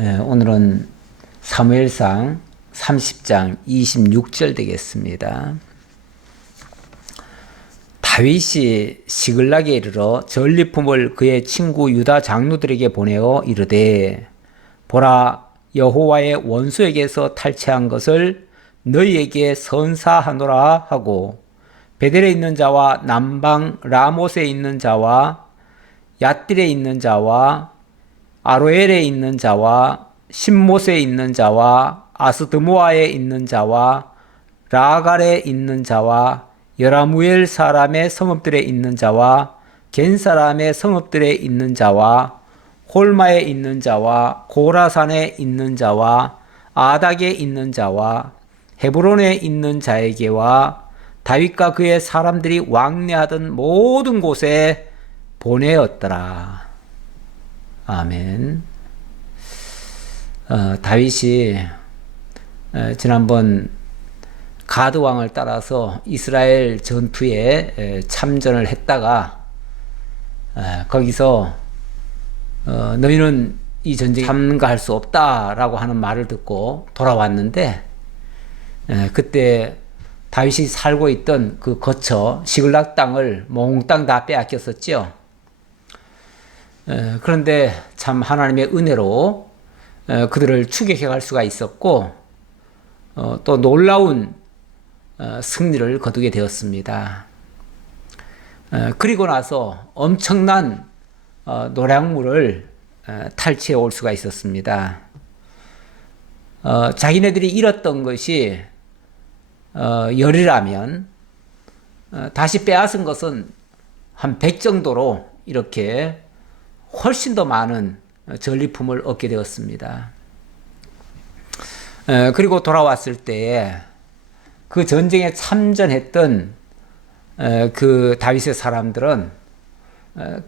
오늘은 사무엘상 30장 26절 되겠습니다. 다윗이 시글락에 이르러 전리품을 그의 친구 유다 장로들에게 보내어 이르되 보라, 여호와의 원수에게서 탈취한 것을 너희에게 선사하노라 하고 베델에 있는 자와 남방 라못에 있는 자와 얏딜에 있는 자와 아로엘에 있는 자와 신못에 있는 자와 아스드모아에 있는 자와 라갈에 있는 자와 여라무엘 사람의 성읍들에 있는 자와 겐 사람의 성읍들에 있는 자와 홀마에 있는 자와 고라산에 있는 자와 아닥에 있는 자와 헤브론에 있는 자에게와 다윗과 그의 사람들이 왕래하던 모든 곳에 보내었더라. 아멘. 다윗이 지난번 가드 왕을 따라서 이스라엘 전투에 참전을 했다가 거기서 너희는 이 전쟁에 참가할 수 없다라고 하는 말을 듣고 돌아왔는데 그때 다윗이 살고 있던 그 거처 시글락 땅을 몽땅 다 빼앗겼었죠. 그런데 참 하나님의 은혜로 그들을 추격해 갈 수가 있었고 또 놀라운 승리를 거두게 되었습니다. 그리고 나서 엄청난 노량물을 탈취해 올 수가 있었습니다. 자기네들이 잃었던 것이 열이라면 다시 빼앗은 것은 한 100 정도로 이렇게 훨씬 더 많은 전리품을 얻게 되었습니다. 그리고 돌아왔을 때에 그 전쟁에 참전했던 그 다윗의 사람들은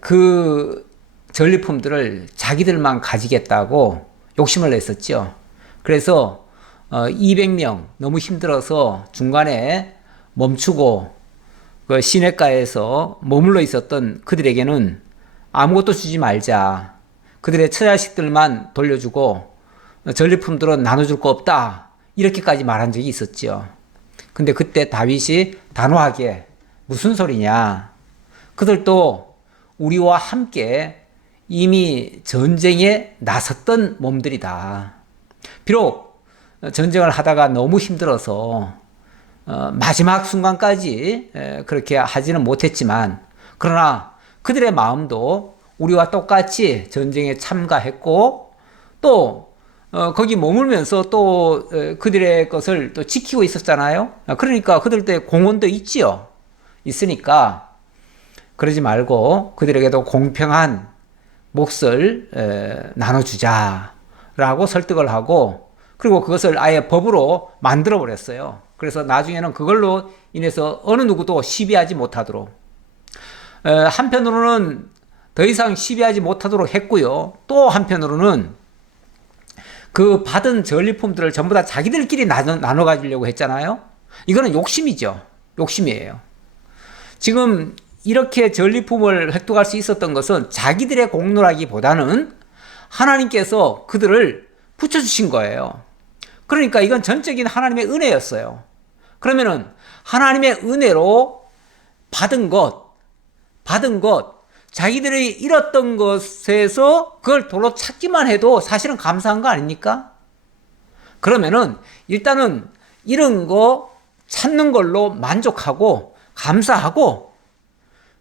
그 전리품들을 자기들만 가지겠다고 욕심을 냈었죠. 그래서 200명 너무 힘들어서 중간에 멈추고 그 시냇가에서 머물러 있었던 그들에게는 아무것도 주지 말자. 그들의 처자식들만 돌려주고 전리품들은 나눠줄 거 없다. 이렇게까지 말한 적이 있었죠. 근데 그때 다윗이 단호하게 무슨 소리냐. 그들도 우리와 함께 이미 전쟁에 나섰던 몸들이다. 비록 전쟁을 하다가 너무 힘들어서 마지막 순간까지 그렇게 하지는 못했지만 그러나 그들의 마음도 우리와 똑같이 전쟁에 참가했고 또 거기 머물면서 또 그들의 것을 또 지키고 있었잖아요. 그러니까 그들때 공헌도 있지요. 있으니까 그러지 말고 그들에게도 공평한 몫을 나눠주자라고 설득을 하고 그리고 그것을 아예 법으로 만들어 버렸어요. 그래서 나중에는 그걸로 인해서 어느 누구도 시비하지 못하도록 한편으로는 더 이상 시비하지 못하도록 했고요. 또 한편으로는 그 받은 전리품들을 전부 다 자기들끼리 나눠 가지려고 했잖아요. 이거는 욕심이죠. 욕심이에요. 지금 이렇게 전리품을 획득할 수 있었던 것은 자기들의 공로라기보다는 하나님께서 그들을 붙여주신 거예요. 그러니까 이건 전적인 하나님의 은혜였어요. 그러면은 하나님의 은혜로 받은 것, 자기들이 잃었던 것에서 그걸 도로 찾기만 해도 사실은 감사한 거 아닙니까? 그러면은 일단은 잃은 거 찾는 걸로 만족하고 감사하고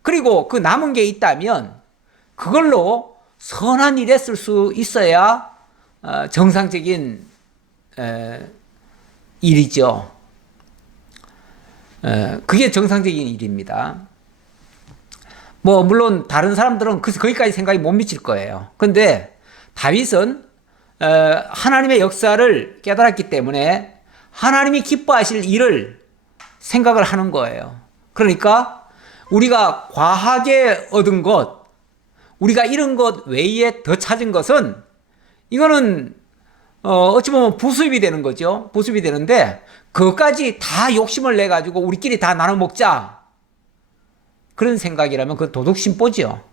그리고 그 남은 게 있다면 그걸로 선한 일에 쓸 수 있어야 정상적인 일이죠. 그게 정상적인 일입니다. 물론 다른 사람들은 거기까지 생각이 못 미칠 거예요. 근데 다윗은 하나님의 역사를 깨달았기 때문에 하나님이 기뻐하실 일을 생각을 하는 거예요. 그러니까 우리가 과하게 얻은 것, 우리가 잃은 것 외에 더 찾은 것은 이거는 어찌 보면 부수입이 되는 거죠. 부수입이 되는데 그것까지 다 욕심을 내가지고 우리끼리 다 나눠 먹자. 그런 생각이라면 그 도둑심보죠.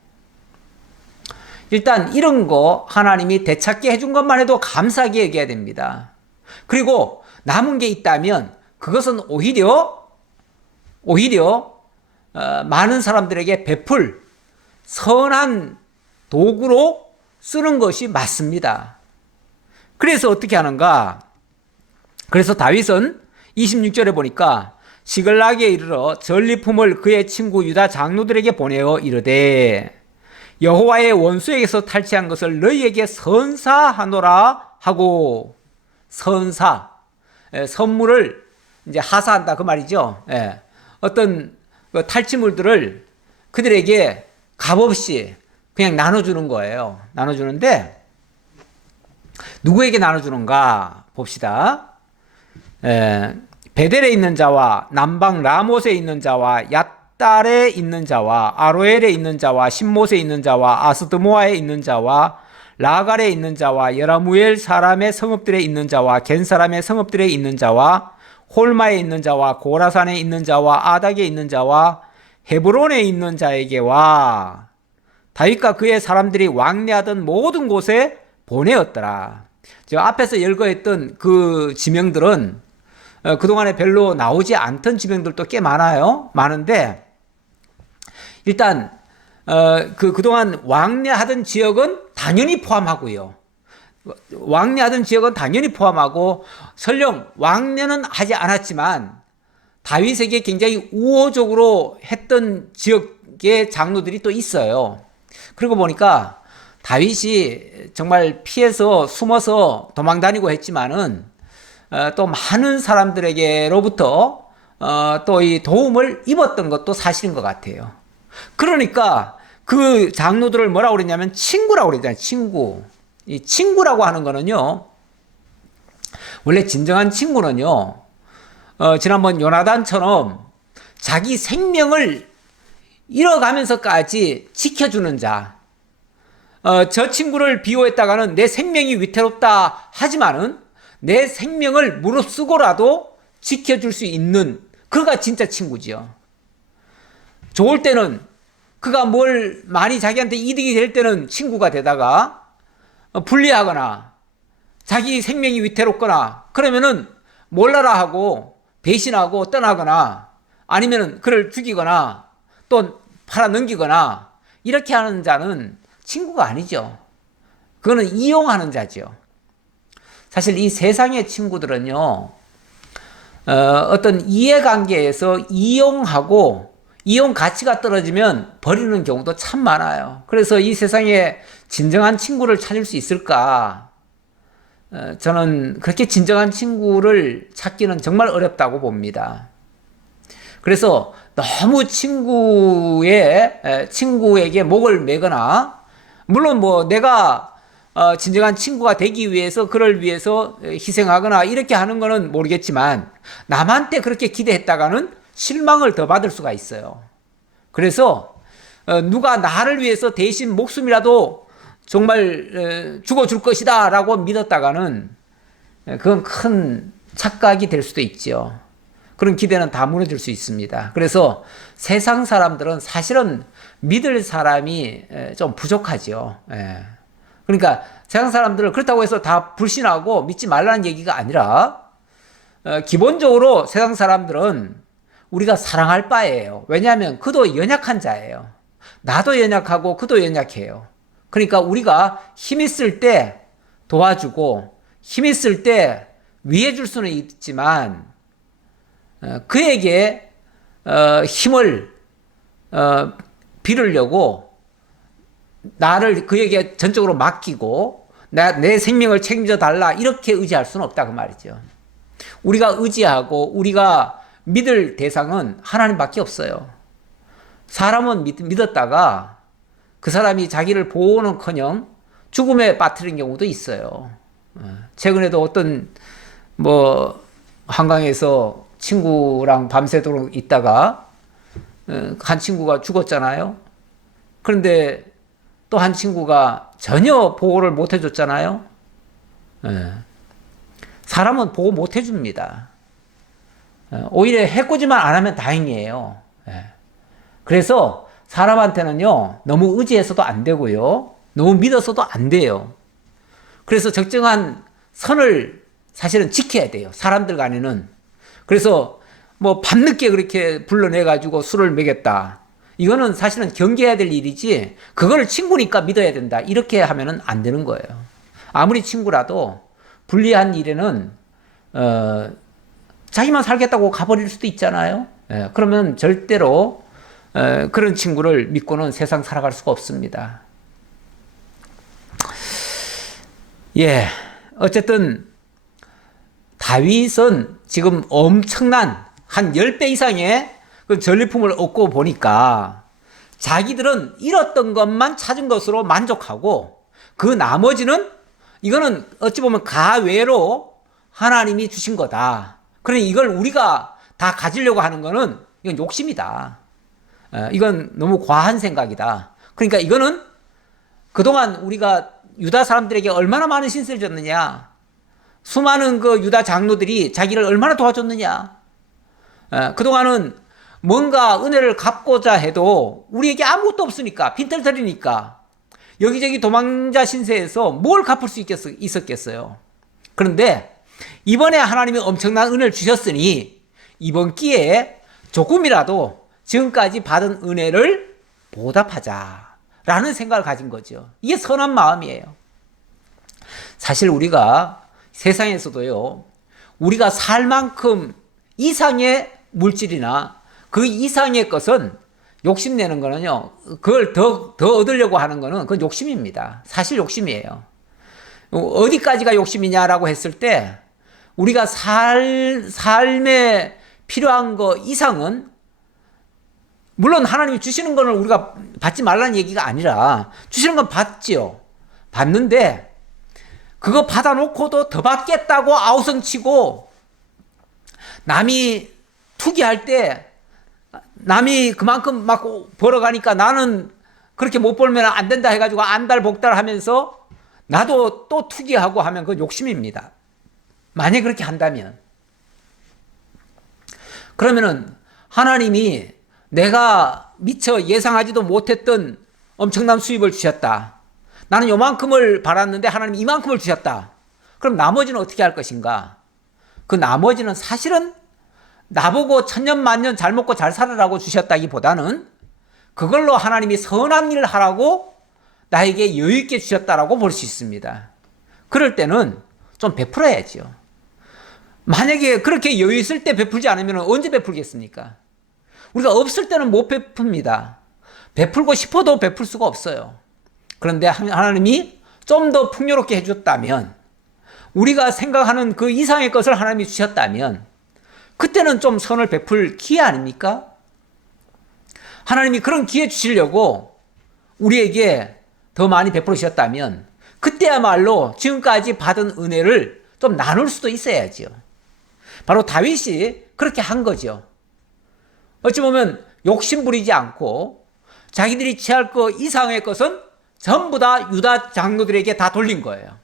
일단 이런 거 하나님이 되찾게 해준 것만 해도 감사하게 여겨야 됩니다. 그리고 남은 게 있다면 그것은 오히려 많은 사람들에게 베풀 선한 도구로 쓰는 것이 맞습니다. 그래서 어떻게 하는가? 그래서 다윗은 26절에 보니까 시글락에 이르러 전리품을 그의 친구 유다 장로들에게 보내어 이르되 여호와의 원수에게서 탈취한 것을 너희에게 선사하노라 하고, 선물을 이제 하사한다 그 말이죠. 어떤 탈취물들을 그들에게 값없이 그냥 나눠주는 거예요. 나눠주는데 누구에게 나눠주는가 봅시다. 베델에 있는 자와 남방 라못에 있는 자와 얏달에 있는 자와 아로엘에 있는 자와 신못에 있는 자와 아스드모아에 있는 자와 라갈에 있는 자와 여라무엘 사람의 성읍들에 있는 자와 겐 사람의 성읍들에 있는 자와 홀마에 있는 자와 고라산에 있는 자와 아닥에 있는 자와 헤브론에 있는 자에게와 다윗과 그의 사람들이 왕래하던 모든 곳에 보내었더라. 저 앞에서 열거했던 그 지명들은 그동안에 별로 나오지 않던 지명들도 꽤 많은데 일단 그동안 왕래하던 지역은 당연히 포함하고요. 왕래하던 지역은 당연히 포함하고 설령 왕래는 하지 않았지만 다윗에게 굉장히 우호적으로 했던 지역의 장로들이 또 있어요. 그러고 보니까 다윗이 정말 피해서 숨어서 도망다니고 했지만은 또 많은 사람들에게로부터 또 이 도움을 입었던 것도 사실인 것 같아요. 그러니까 그 장로들을 뭐라고 그랬냐면 친구라고 그랬잖아요. 친구. 이 친구라고 하는 거는요, 원래 진정한 친구는요, 지난번 요나단처럼 자기 생명을 잃어가면서까지 지켜주는 자. 저 친구를 비호했다가는 내 생명이 위태롭다 하지만은 내 생명을 무릅쓰고라도 지켜줄 수 있는 그가 진짜 친구지요. 좋을 때는 그가 뭘 많이 자기한테 이득이 될 때는 친구가 되다가 불리하거나 자기 생명이 위태롭거나 그러면은 몰라라 하고 배신하고 떠나거나 아니면은 그를 죽이거나 또 팔아 넘기거나 이렇게 하는 자는 친구가 아니죠. 그거는 이용하는 자죠. 사실 이 세상의 친구들은요, 어떤 이해관계에서 이용하고 이용 가치가 떨어지면 버리는 경우도 참 많아요. 그래서 이 세상에 진정한 친구를 찾을 수 있을까? 저는 그렇게 진정한 친구를 찾기는 정말 어렵다고 봅니다. 그래서 너무 친구에게 목을 매거나, 물론 뭐 내가 진정한 친구가 되기 위해서 그를 위해서 희생하거나 이렇게 하는 거는 모르겠지만 남한테 그렇게 기대했다가는 실망을 더 받을 수가 있어요. 그래서 누가 나를 위해서 대신 목숨이라도 정말 죽어줄 것이다 라고 믿었다가는 그건 큰 착각이 될 수도 있죠. 그런 기대는 다 무너질 수 있습니다. 그래서 세상 사람들은 사실은 믿을 사람이 좀 부족하죠. 그러니까 세상 사람들을 그렇다고 해서 다 불신하고 믿지 말라는 얘기가 아니라 기본적으로 세상 사람들은 우리가 사랑할 바예요. 왜냐하면 그도 연약한 자예요. 나도 연약하고 그도 연약해요. 그러니까 우리가 힘 있을 때 도와주고 힘 있을 때 위해 줄 수는 있지만 그에게 힘을 빌으려고 나를 그에게 전적으로 맡기고 내 생명을 책임져 달라 이렇게 의지할 수는 없다 그 말이죠. 우리가 의지하고 우리가 믿을 대상은 하나님밖에 없어요. 사람은 믿었다가 그 사람이 자기를 보호는커녕 죽음에 빠뜨린 경우도 있어요. 최근에도 어떤 한강에서 친구랑 밤새도록 있다가 한 친구가 죽었잖아요. 그런데 또 한 친구가 전혀 보호를 못 해줬잖아요. 사람은 보호 못 해줍니다. 오히려 해코지만 안 하면 다행이에요. 그래서 사람한테는요 너무 의지해서도 안 되고요, 너무 믿어서도 안 돼요. 그래서 적정한 선을 사실은 지켜야 돼요. 사람들 간에는. 그래서 뭐 밤늦게 그렇게 불러내가지고 술을 먹였다. 이거는 사실은 경계해야 될 일이지, 그거를 친구니까 믿어야 된다, 이렇게 하면은 안 되는 거예요. 아무리 친구라도 불리한 일에는 자기만 살겠다고 가버릴 수도 있잖아요. 그러면 절대로 그런 친구를 믿고는 세상 살아갈 수가 없습니다. 예, 어쨌든 다윗은 지금 엄청난 한 10배 이상의 그 전리품을 얻고 보니까 자기들은 잃었던 것만 찾은 것으로 만족하고, 그 나머지는 이거는 어찌 보면 가외로 하나님이 주신 거다. 그러니 이걸 우리가 다 가지려고 하는 거는 이건 욕심이다. 이건 너무 과한 생각이다. 그러니까 이거는 그동안 우리가 유다 사람들에게 얼마나 많은 신세를 졌느냐, 수많은 그 유다 장로들이 자기를 얼마나 도와줬느냐, 그동안은 뭔가 은혜를 갚고자 해도 우리에게 아무것도 없으니까, 빈털터리니까 여기저기 도망자 신세에서 뭘 갚을 수 있었겠어요. 그런데 이번에 하나님이 엄청난 은혜를 주셨으니 이번 기회에 조금이라도 지금까지 받은 은혜를 보답하자라는 생각을 가진 거죠. 이게 선한 마음이에요. 사실 우리가 세상에서도요, 우리가 살 만큼 이상의 물질이나 그 이상의 것은, 욕심내는 거는요, 그걸 더 얻으려고 하는 거는 그건 욕심입니다. 사실 욕심이에요. 어디까지가 욕심이냐라고 했을 때, 우리가 삶에 필요한 거 이상은, 물론 하나님이 주시는 거는 우리가 받지 말라는 얘기가 아니라 주시는 건 받지요. 받는데 그거 받아놓고도 더 받겠다고 아우성치고, 남이 투기할 때 남이 그만큼 막 벌어가니까 나는 그렇게 못 벌면 안 된다 해가지고 안달복달 하면서 나도 또 투기하고 하면 그건 욕심입니다. 만약에 그렇게 한다면, 그러면은 하나님이 내가 미처 예상하지도 못했던 엄청난 수입을 주셨다. 나는 요만큼을 바랐는데 하나님 이만큼을 주셨다. 그럼 나머지는 어떻게 할 것인가? 그 나머지는 사실은 나보고 천년만년 잘 먹고 잘 살으라고 주셨다기보다는 그걸로 하나님이 선한 일을 하라고 나에게 여유있게 주셨다라고 볼 수 있습니다. 그럴 때는 좀 베풀어야죠. 만약에 그렇게 여유 있을 때 베풀지 않으면 언제 베풀겠습니까? 우리가 없을 때는 못 베풉니다. 베풀고 싶어도 베풀 수가 없어요. 그런데 하나님이 좀 더 풍요롭게 해줬다면, 우리가 생각하는 그 이상의 것을 하나님이 주셨다면, 그때는 좀 선을 베풀 기회 아닙니까? 하나님이 그런 기회 주시려고 우리에게 더 많이 베풀으셨다면 그때야말로 지금까지 받은 은혜를 좀 나눌 수도 있어야죠. 바로 다윗이 그렇게 한 거죠. 어찌 보면 욕심 부리지 않고 자기들이 취할 것 이상의 것은 전부 다 유다 장로들에게 다 돌린 거예요.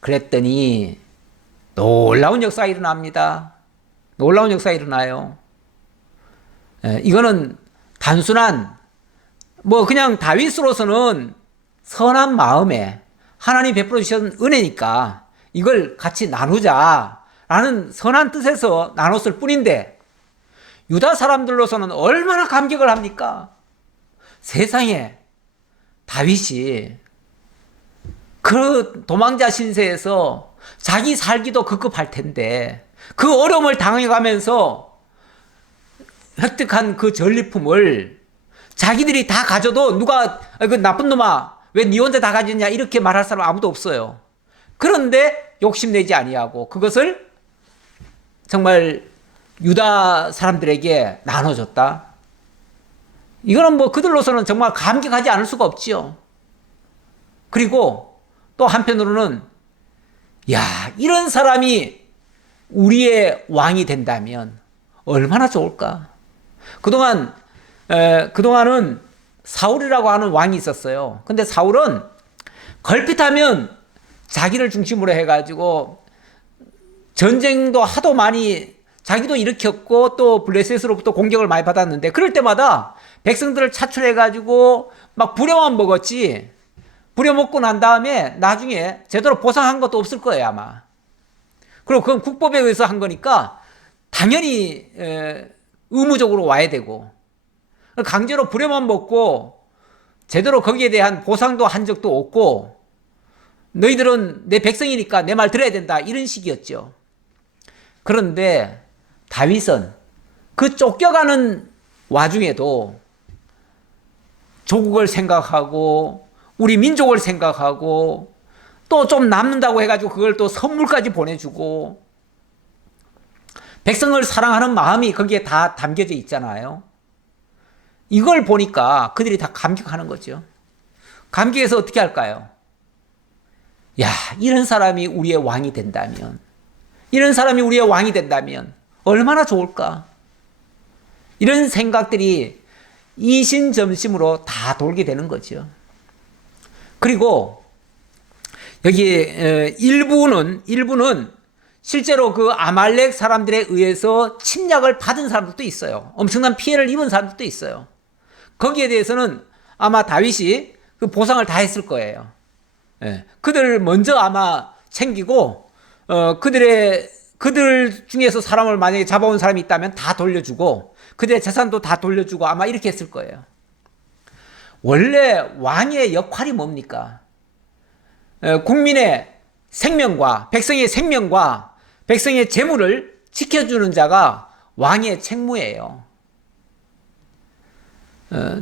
그랬더니 놀라운 역사가 일어납니다. 놀라운 역사가 일어나요. 이거는 단순한 그냥 다윗으로서는 선한 마음에 하나님 베풀어 주신 은혜니까 이걸 같이 나누자라는 선한 뜻에서 나눴을 뿐인데, 유다 사람들로서는 얼마나 감격을 합니까? 세상에 다윗이 그 도망자 신세에서 자기 살기도 급급할 텐데 그 어려움을 당해가면서 획득한 그 전리품을 자기들이 다 가져도 누가 그 나쁜 놈아 왜 네 혼자 다 가졌냐 이렇게 말할 사람 아무도 없어요. 그런데 욕심내지 아니하고 그것을 정말 유다 사람들에게 나눠줬다. 이거는 그들로서는 정말 감격하지 않을 수가 없지요. 그리고 또 한편으로는 이런 사람이 우리의 왕이 된다면 얼마나 좋을까. 그동안은 사울이라고 하는 왕이 있었어요. 근데 사울은 걸핏하면 자기를 중심으로 해가지고 전쟁도 하도 많이 자기도 일으켰고 또 블레셋으로부터 공격을 많이 받았는데, 그럴 때마다 백성들을 차출해가지고 막 부려만 먹었지 부려먹고 난 다음에 나중에 제대로 보상한 것도 없을 거예요, 아마. 그리고 그건 국법에 의해서 한 거니까 당연히 의무적으로 와야 되고, 강제로 부려만 먹고 제대로 거기에 대한 보상도 한 적도 없고, 너희들은 내 백성이니까 내 말 들어야 된다, 이런 식이었죠. 그런데 다윗은 그 쫓겨가는 와중에도 조국을 생각하고 우리 민족을 생각하고 또 좀 남는다고 해가지고 그걸 또 선물까지 보내주고, 백성을 사랑하는 마음이 거기에 다 담겨져 있잖아요. 이걸 보니까 그들이 다 감격하는 거죠. 감격해서 어떻게 할까요? 야, 이런 사람이 우리의 왕이 된다면, 이런 사람이 우리의 왕이 된다면 얼마나 좋을까? 이런 생각들이 이신점심으로 다 돌게 되는 거죠. 그리고 여기 일부는 실제로 그 아말렉 사람들에 의해서 침략을 받은 사람들도 있어요. 엄청난 피해를 입은 사람들도 있어요. 거기에 대해서는 아마 다윗이 그 보상을 다 했을 거예요. 그들 먼저 아마 챙기고, 그들 중에서 사람을 만약에 잡아온 사람이 있다면 다 돌려주고, 그들의 재산도 다 돌려주고 아마 이렇게 했을 거예요. 원래 왕의 역할이 뭡니까? 국민의 생명과 백성의 재물을 지켜주는 자가 왕의 책무예요.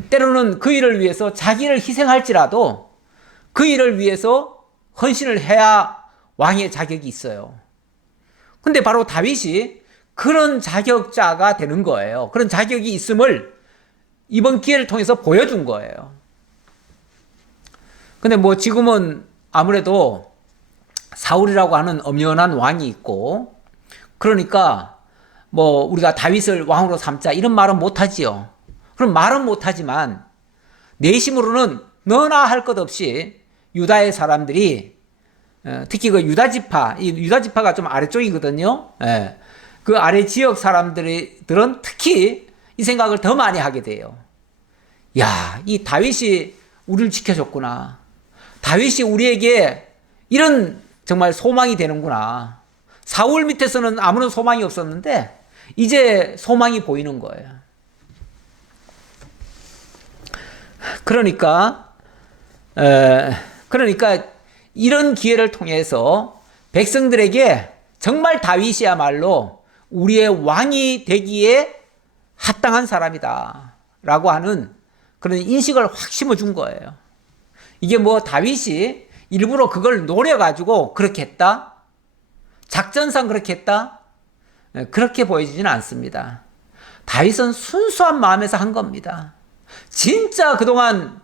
때로는 그 일을 위해서 자기를 희생할지라도 그 일을 위해서 헌신을 해야 왕의 자격이 있어요. 근데 바로 다윗이 그런 자격자가 되는 거예요. 그런 자격이 있음을 이번 기회를 통해서 보여준 거예요. 근데 뭐 지금은 아무래도 사울이라고 하는 엄연한 왕이 있고, 그러니까 뭐 우리가 다윗을 왕으로 삼자 이런 말은 못하지요. 그럼 말은 못하지만 내심으로는 너나 할 것 없이 유다의 사람들이, 특히 그 유다지파, 이 유다지파가 좀 아래쪽이거든요. 그 아래 지역 사람들은 특히 이 생각을 더 많이 하게 돼요. 야, 이 다윗이 우리를 지켜줬구나. 다윗이 우리에게 이런 정말 소망이 되는구나. 사울 밑에서는 아무런 소망이 없었는데 이제 소망이 보이는 거예요. 그러니까 이런 기회를 통해서 백성들에게 정말 다윗이야말로 우리의 왕이 되기에 합당한 사람이다 라고 하는 그런 인식을 확 심어준 거예요. 이게 뭐 다윗이 일부러 그걸 노려가지고 그렇게 했다? 작전상 그렇게 했다? 그렇게 보여지지는 않습니다. 다윗은 순수한 마음에서 한 겁니다. 진짜 그동안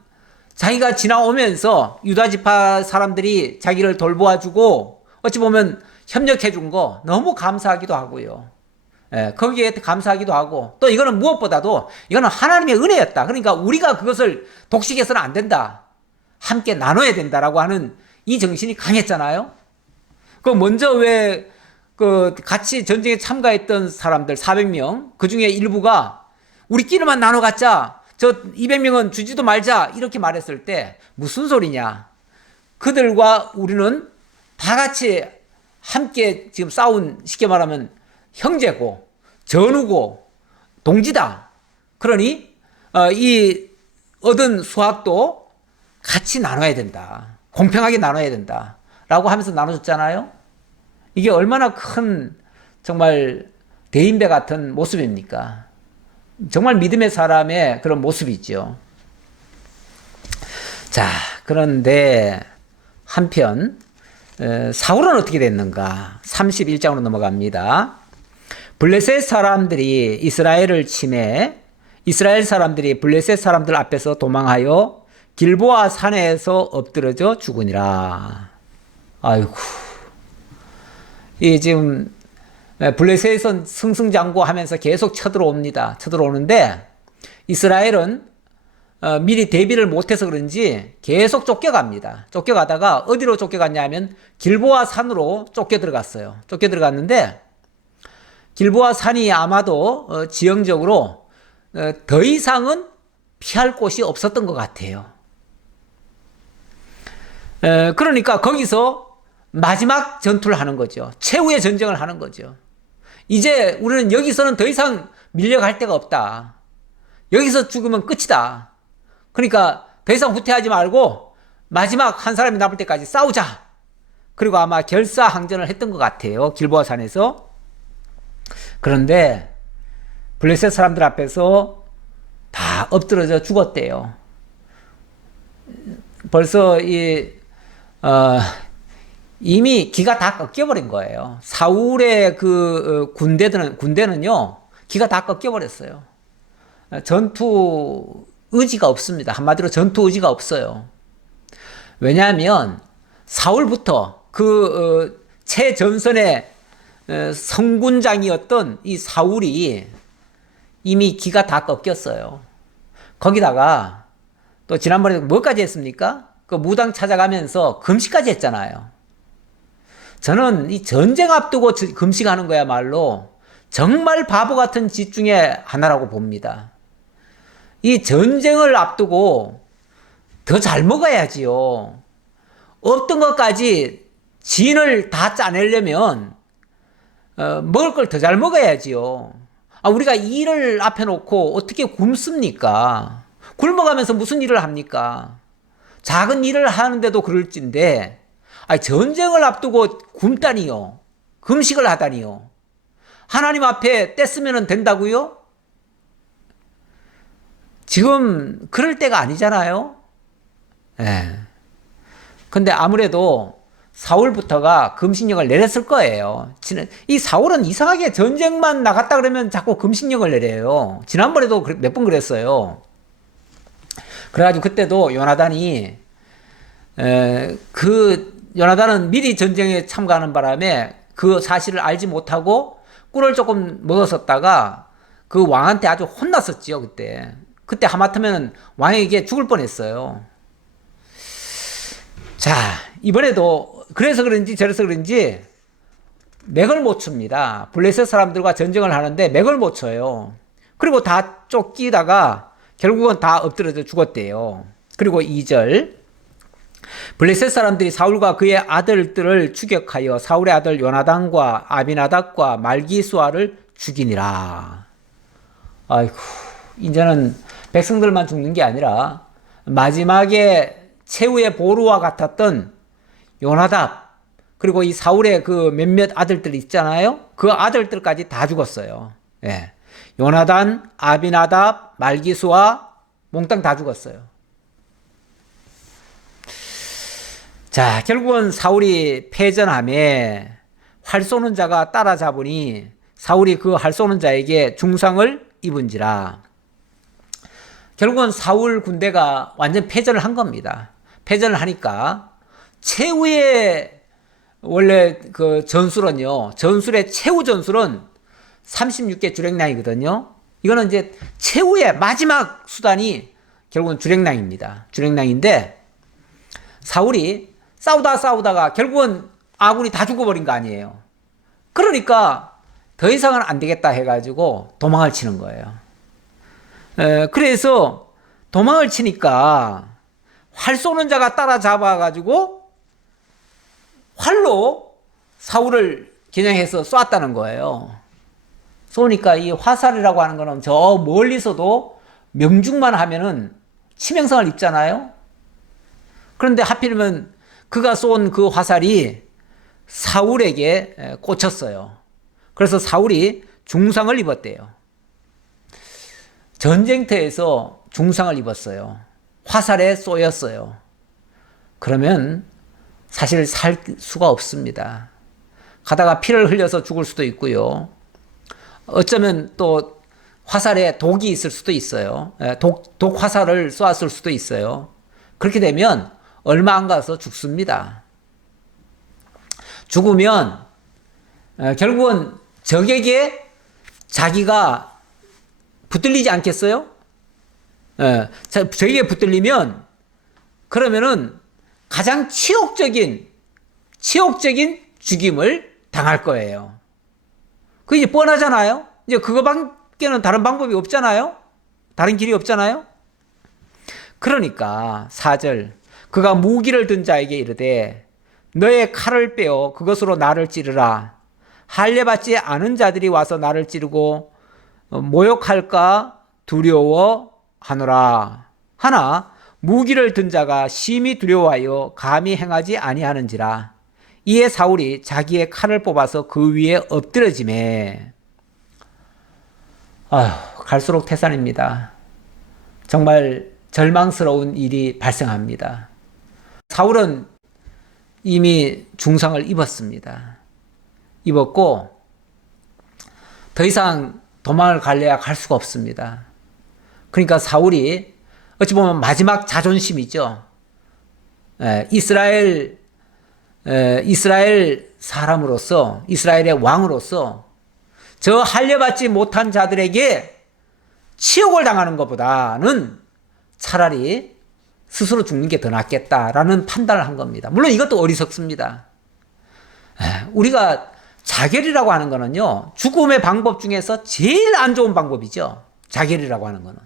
자기가 지나오면서 유다지파 사람들이 자기를 돌보아주고 어찌 보면 협력해준 거 너무 감사하기도 하고요. 거기에 감사하기도 하고, 또 이거는 무엇보다도 이거는 하나님의 은혜였다. 그러니까 우리가 그것을 독식해서는 안 된다. 함께 나눠야 된다라고 하는 이 정신이 강했잖아요. 그 먼저 왜 그 같이 전쟁에 참가했던 사람들 400명, 그 중에 일부가 우리끼리만 나눠 갖자, 저 200명은 주지도 말자, 이렇게 말했을 때 무슨 소리냐. 그들과 우리는 다 같이 함께 지금 싸운, 쉽게 말하면 형제고 전우고 동지다. 그러니 이 얻은 수확도 같이 나눠야 된다. 공평하게 나눠야 된다. 라고 하면서 나눠줬잖아요. 이게 얼마나 큰 정말 대인배 같은 모습입니까? 정말 믿음의 사람의 그런 모습이죠. 자, 그런데 한편 사울은 어떻게 됐는가? 31장으로 넘어갑니다. 블레셋 사람들이 이스라엘을 침해, 이스라엘 사람들이 블레셋 사람들 앞에서 도망하여 길보아 산에서 엎드러져 죽으니라. 아이고, 이 지금 블레셋은 승승장구하면서 계속 쳐들어옵니다. 쳐들어오는데 이스라엘은 미리 대비를 못해서 그런지 계속 쫓겨갑니다. 쫓겨가다가 어디로 쫓겨갔냐면 길보아 산으로 쫓겨 들어갔어요. 쫓겨 들어갔는데 길보아 산이 아마도 지형적으로 더 이상은 피할 곳이 없었던 것 같아요. 그러니까 거기서 마지막 전투를 하는 거죠. 최후의 전쟁을 하는 거죠. 이제 우리는 여기서는 더 이상 밀려갈 데가 없다. 여기서 죽으면 끝이다. 그러니까 더 이상 후퇴하지 말고 마지막 한 사람이 남을 때까지 싸우자. 그리고 아마 결사항전을 했던 것 같아요. 길보아 산에서. 그런데 블레셋 사람들 앞에서 다 엎드러져 죽었대요. 벌써 이미 기가 다 꺾여버린 거예요. 사울의 그 군대는요, 기가 다 꺾여버렸어요. 전투 의지가 없습니다. 한마디로 전투 의지가 없어요. 왜냐하면 사울부터 최전선의 성군장이었던 이 사울이 이미 기가 다 꺾였어요. 거기다가 또 지난번에 뭐까지 했습니까? 그 무당 찾아가면서 금식까지 했잖아요. 저는 이 전쟁 앞두고 금식하는 거야말로 정말 바보 같은 짓 중에 하나라고 봅니다. 이 전쟁을 앞두고 더 잘 먹어야지요. 없던 것까지 진을 다 짜내려면 먹을 걸 더 잘 먹어야지요. 우리가 일을 앞에 놓고 어떻게 굶습니까? 굶어가면서 무슨 일을 합니까? 작은 일을 하는데도 그럴진데 전쟁을 앞두고 굶다니요. 금식을 하다니요. 하나님 앞에 떼쓰면 된다고요? 지금 그럴 때가 아니잖아요. 근데 아무래도 사울부터가 금식령을 내렸을 거예요. 이 사울은 이상하게 전쟁만 나갔다 그러면 자꾸 금식령을 내려요. 지난번에도 몇 번 그랬어요. 그래가지고 그때도 요나단이 요나단은 미리 전쟁에 참가하는 바람에 그 사실을 알지 못하고 꿀을 조금 먹었었다가 그 왕한테 아주 혼났었지요. 그때 하마터면 왕에게 죽을 뻔했어요. 자, 이번에도 그래서 그런지 저래서 그런지 맥을 못 춥니다. 블레셋 사람들과 전쟁을 하는데 맥을 못 쳐요. 그리고 다 쫓기다가 결국은 다 엎드려져 죽었대요. 그리고 2절 블레셋 사람들이 사울과 그의 아들들을 추격하여 사울의 아들 요나단과 아비나답과 말기수아를 죽이니라. 아이고, 이제는 백성들만 죽는 게 아니라 마지막에 최후의 보루와 같았던 요나답, 그리고 이 사울의 그 몇몇 아들들 있잖아요. 그 아들들까지 다 죽었어요. 요나단, 아비나답, 말기수아 몽땅 다 죽었어요. 자, 결국은 사울이 패전함에 활 쏘는 자가 따라잡으니 사울이 그 활 쏘는 자에게 중상을 입은지라. 결국은 사울 군대가 완전 패전을 한 겁니다. 패전을 하니까 최후의 원래 그 전술은요, 전술의 최후 전술은 36개 주랭랑이거든요. 이거는 이제 최후의 마지막 수단이 결국은 주랭랑입니다. 주랭랑인데 사울이 싸우다가 결국은 아군이 다 죽어버린 거 아니에요. 그러니까 더 이상은 안 되겠다 해가지고 도망을 치는 거예요. 그래서 도망을 치니까 활 쏘는 자가 따라잡아가지고 활로 사울을 겨냥해서 쏘았다는 거예요. 쏘니까 이 화살이라고 하는 거는 저 멀리서도 명중만 하면은 치명상을 입잖아요. 그런데 하필이면 그가 쏜 그 화살이 사울에게 꽂혔어요. 그래서 사울이 중상을 입었대요. 전쟁터에서 중상을 입었어요. 화살에 쏘였어요. 그러면 사실 살 수가 없습니다. 가다가 피를 흘려서 죽을 수도 있고요. 어쩌면 또 화살에 독이 있을 수도 있어요. 독 화살을 쏘았을 수도 있어요. 그렇게 되면 얼마 안 가서 죽습니다. 죽으면 결국은 적에게 자기가 붙들리지 않겠어요? 적에게 붙들리면 그러면은 가장 치욕적인 죽임을 당할 거예요. 그게 이제 뻔하잖아요. 이제 그거밖에는 다른 방법이 없잖아요. 다른 길이 없잖아요. 그러니까 4절 그가 무기를 든 자에게 이르되 너의 칼을 빼어 그것으로 나를 찌르라. 할례받지 않은 자들이 와서 나를 찌르고 모욕할까 두려워하노라. 하나 무기를 든 자가 심히 두려워하여 감히 행하지 아니하는지라. 이에 사울이 자기의 칼을 뽑아서 그 위에 엎드러지매. 갈수록 태산입니다. 정말 절망스러운 일이 발생합니다. 사울은 이미 중상을 입었습니다. 입었고 더 이상 도망을 갈래야 갈 수가 없습니다. 그러니까 사울이 어찌 보면 마지막 자존심이죠. 이스라엘 사람으로서, 이스라엘의 왕으로서 저 할례받지 못한 자들에게 치욕을 당하는 것보다는 차라리 스스로 죽는 게 더 낫겠다라는 판단을 한 겁니다. 물론 이것도 어리석습니다. 우리가 자결이라고 하는 거는요, 죽음의 방법 중에서 제일 안 좋은 방법이죠. 자결이라고 하는 거는.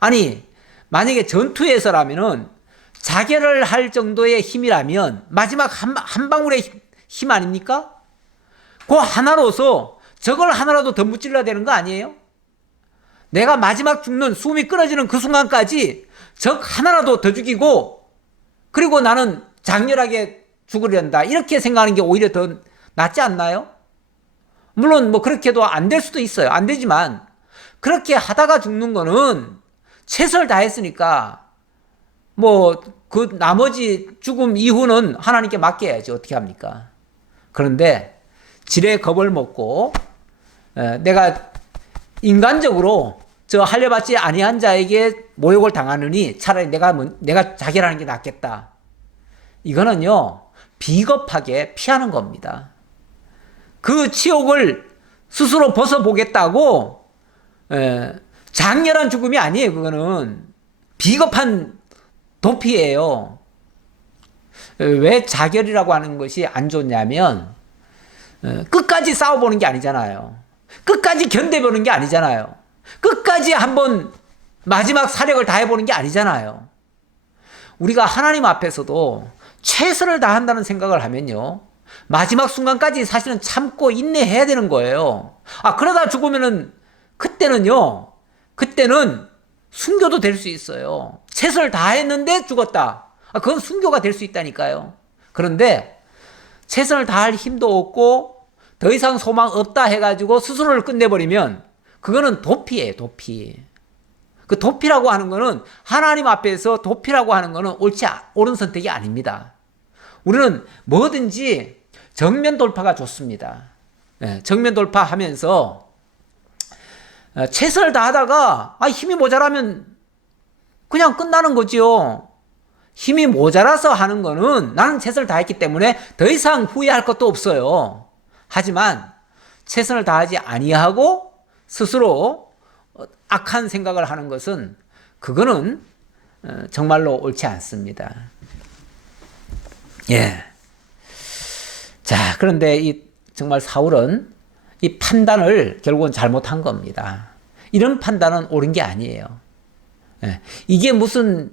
아니, 만약에 전투에서라면은 자결을 할 정도의 힘이라면 마지막 한 방울의 힘 아닙니까? 그 하나로서 저걸 하나라도 더 무찔러야 되는 거 아니에요? 내가 마지막 죽는 숨이 끊어지는 그 순간까지 적 하나라도 더 죽이고 그리고 나는 장렬하게 죽으려한다. 이렇게 생각하는 게 오히려 더 낫지 않나요? 물론 뭐 그렇게도 안 될 수도 있어요. 안 되지만 그렇게 하다가 죽는 거는 최선을 다했으니까 뭐 그 나머지 죽음 이후는 하나님께 맡겨야지. 어떻게 합니까? 그런데 지레 겁을 먹고 내가 인간적으로 저 할례받지 아니한 자에게 모욕을 당하느니 차라리 내가 자결하는 게 낫겠다. 이거는요, 비겁하게 피하는 겁니다. 그 치욕을 스스로 벗어보겠다고 장렬한 죽음이 아니에요. 그거는 비겁한 도피예요. 왜 자결이라고 하는 것이 안 좋냐면 끝까지 싸워보는 게 아니잖아요. 끝까지 견뎌보는 게 아니잖아요. 끝까지 한번 마지막 사력을 다해보는 게 아니잖아요. 우리가 하나님 앞에서도 최선을 다한다는 생각을 하면요, 마지막 순간까지 사실은 참고 인내해야 되는 거예요. 그러다 죽으면은 그때는 순교도 될 수 있어요. 최선을 다했는데 죽었다. 그건 순교가 될 수 있다니까요. 그런데 최선을 다할 힘도 없고 더 이상 소망 없다 해가지고 스스로를 끝내버리면 그거는 도피예요. 도피. 그 도피라고 하는 거는 하나님 앞에서 도피라고 하는 거는 옳은 선택이 아닙니다. 우리는 뭐든지 정면 돌파가 좋습니다. 정면 돌파하면서 최선을 다하다가 힘이 모자라면 그냥 끝나는 거지요. 힘이 모자라서 하는 거는 나는 최선을 다했기 때문에 더 이상 후회할 것도 없어요. 하지만 최선을 다하지 아니하고 스스로 악한 생각을 하는 것은 그거는 정말로 옳지 않습니다. 예. 자, 그런데 정말 사울은 이 판단을 결국은 잘못한 겁니다. 이런 판단은 옳은 게 아니에요. 예. 이게 무슨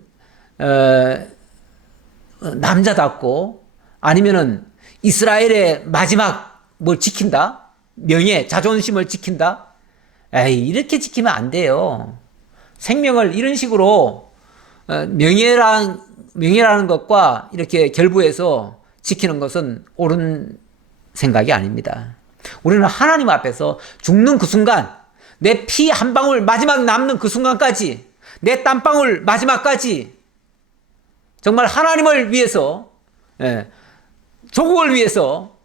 남자답고 아니면은 이스라엘의 마지막 뭘 지킨다? 명예, 자존심을 지킨다? 이렇게 지키면 안 돼요. 생명을 이런 식으로 명예라는 것과 이렇게 결부해서 지키는 것은 옳은 생각이 아닙니다. 우리는 하나님 앞에서 죽는 그 순간, 내 피 한 방울 마지막 남는 그 순간까지, 내 땀방울 마지막까지 정말 하나님을 위해서, 조국을 위해서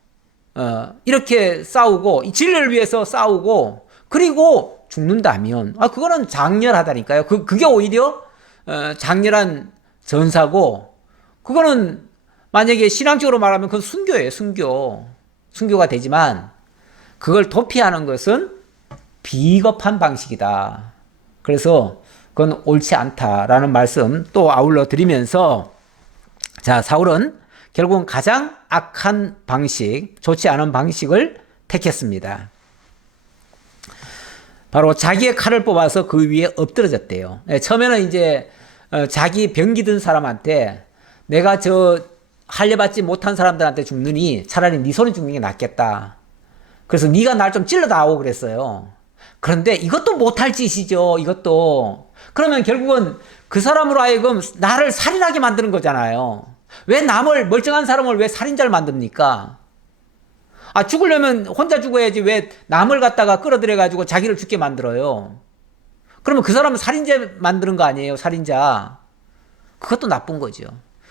이렇게 싸우고 진리를 위해서 싸우고 그리고 죽는다면 그거는 장렬하다니까요. 그게 오히려 장렬한 전사고, 그거는 만약에 신앙적으로 말하면 그건 순교예요. 순교가 되지만 그걸 도피하는 것은 비겁한 방식이다. 그래서 그건 옳지 않다라는 말씀 또 아울러 드리면서, 자, 사울은 결국은 가장 악한 방식, 좋지 않은 방식을 택했습니다. 바로 자기의 칼을 뽑아서 그 위에 엎드러졌대요. 처음에는 이제 자기 병기 든 사람한테 내가 저 할례받지 못한 사람들한테 죽느니 차라리 네 손에 죽는 게 낫겠다. 그래서 네가 날 좀 찔러다오 그랬어요. 그런데 이것도 못할 짓이죠. 이것도. 그러면 결국은 그 사람으로 하여금 나를 살인하게 만드는 거잖아요. 왜 남을, 멀쩡한 사람을 왜 살인자를 만듭니까? 아, 죽으려면 혼자 죽어야지 왜 남을 갖다가 끌어들여가지고 자기를 죽게 만들어요. 그러면 그 사람은 살인자 만드는 거 아니에요, 살인자. 그것도 나쁜 거죠.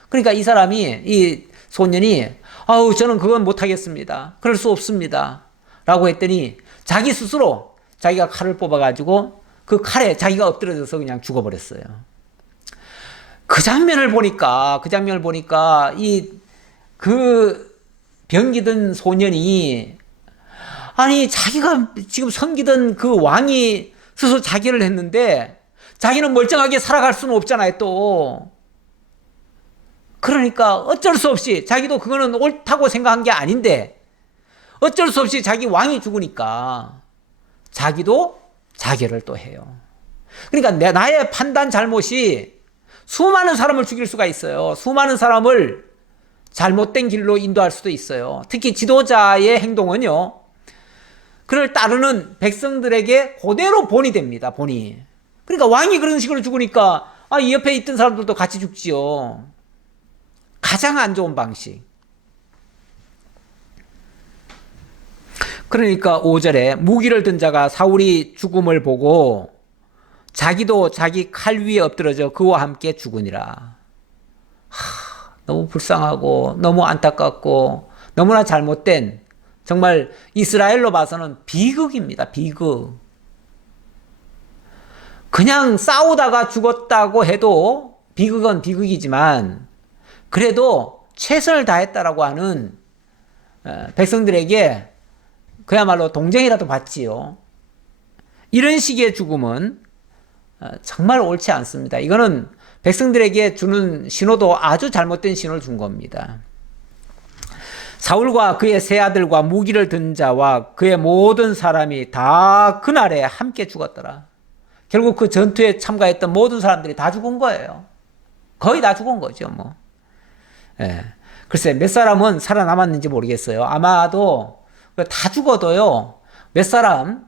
그러니까 이 사람이, 이 소년이, 아우, 저는 그건 못하겠습니다. 그럴 수 없습니다. 라고 했더니 자기 스스로 자기가 칼을 뽑아가지고 그 칼에 자기가 엎드려져서 그냥 죽어버렸어요. 그 장면을 보니까 그 병기든 소년이 아니 자기가 지금 섬기던 그 왕이 스스로 자기를 했는데 자기는 멀쩡하게 살아갈 수는 없잖아요 또. 그러니까 어쩔 수 없이 자기도 그거는 옳다고 생각한 게 아닌데 어쩔 수 없이 자기 왕이 죽으니까 자기도 자결을 또 해요. 그러니까 나의 판단 잘못이 수많은 사람을 죽일 수가 있어요. 수많은 사람을 잘못된 길로 인도할 수도 있어요. 특히 지도자의 행동은요. 그를 따르는 백성들에게 그대로 본이 됩니다. 본이. 그러니까 왕이 그런 식으로 죽으니까 이 옆에 있던 사람들도 같이 죽지요. 가장 안 좋은 방식. 그러니까 5절에 무기를 든 자가 사울이 죽음을 보고 자기도 자기 칼 위에 엎드러져 그와 함께 죽으니라. 너무 불쌍하고 너무 안타깝고 너무나 잘못된 정말 이스라엘로 봐서는 비극입니다. 비극. 그냥 싸우다가 죽었다고 해도 비극은 비극이지만 그래도 최선을 다했다라고 하는 백성들에게 그야말로 동정이라도 받지요. 이런 식의 죽음은 정말 옳지 않습니다. 이거는 백성들에게 주는 신호도 아주 잘못된 신호를 준 겁니다. 사울과 그의 세 아들과 무기를 든 자와 그의 모든 사람이 다 그날에 함께 죽었더라. 결국 그 전투에 참가했던 모든 사람들이 다 죽은 거예요. 거의 다 죽은 거죠, 뭐. 예. 글쎄, 몇 사람은 살아남았는지 모르겠어요. 아마도 다 죽어도요, 몇 사람,